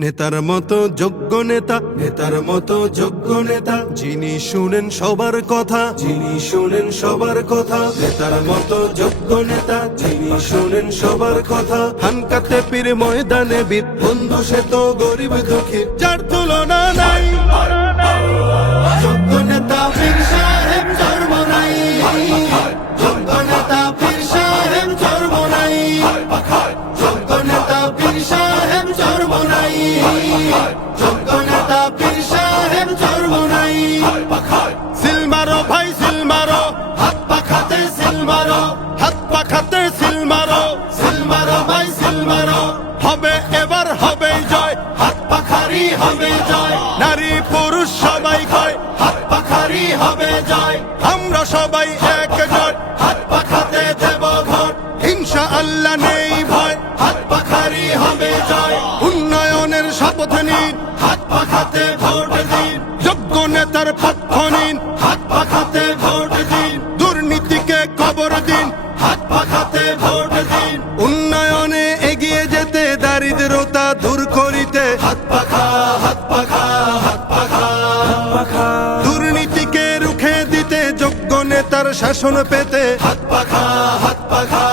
নেতার মতো যোগ্য নেতা, নেতার মতো যোগ্য নেতা। যিনি শুনেন সবার কথা, যিনি শুনেন সবার কথা। নেতার মতো যোগ্য নেতা, যিনি শুনেন সবার কথা। হানকাতে পীর ময়দানে বীর, বন্ধু সে তো গরিব দুঃখী। যার তুলনা নাই। মারো হবে, এবার হবে জয়। হাত পাখারি হবে জয়। নারী পুরুষ সবাই কয় হাত পাখারি হবে জয়। আমরা সবাই এক জয় হাত পাখাতে দেব ঘর। হিংসা আল্লাহ নেই ভয়। হাত পাখারি হবে জয়। উন্নয়নের শপথ নিন। হাত পাখাতে ভোট দিন। যোগ্য নেতার পক্ষ নিন। দূর করিতে। হাত পাখা হাত পাখা হাত পাখা। দুর্নীতিকে রুখে দিতে যোগ্য নেতার শাসন পেতে। হাত পাখা হাত পাখা।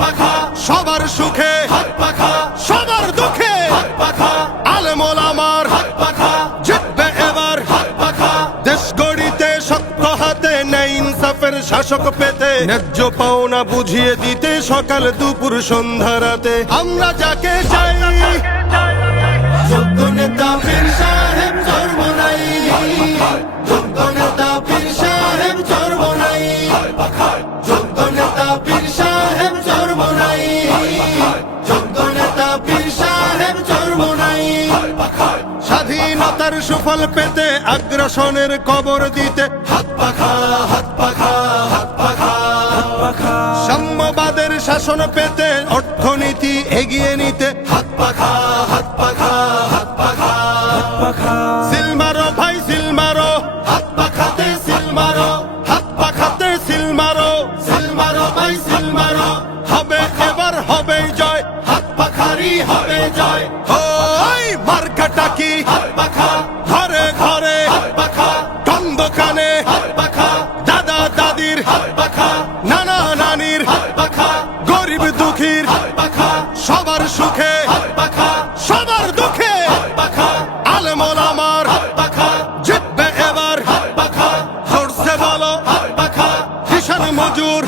পাখা সবার সুখে। হাত পাখা সবার দুঃখে। হাত পাখা আলমোল আমার হাত পাখা জিতবে এবার। হাত পাখা দেশ গড়িতে শক্ত হাতে নেই ইনসাফের শাসক পেতে। ন্যায্য পাওনা বুঝিয়ে দিতে সকাল দুপুর সন্ধ্যা রাতে। আমরা যাকে চাই। যোগ্য নেতা পীর স্বাধীনতার সুফল পেতে আগ্রাসনের কবর দিতে। হাত পাখা হাত পাখা হাত পাখা সাম্যবাদের শাসন পেতে অর্থনীতি এগিয়ে নিতে। হাত পাখা হাত পাখা হাত পাখা হাত মারো তাকি ঘরে ঘরে টন দোকানে দাদা দাদির নানা নানির গরিব দুঃখীর সবার সুখে সবার দুঃখে আলমল আমার জিতবে এবার ধরছে বলো কিষান মজুর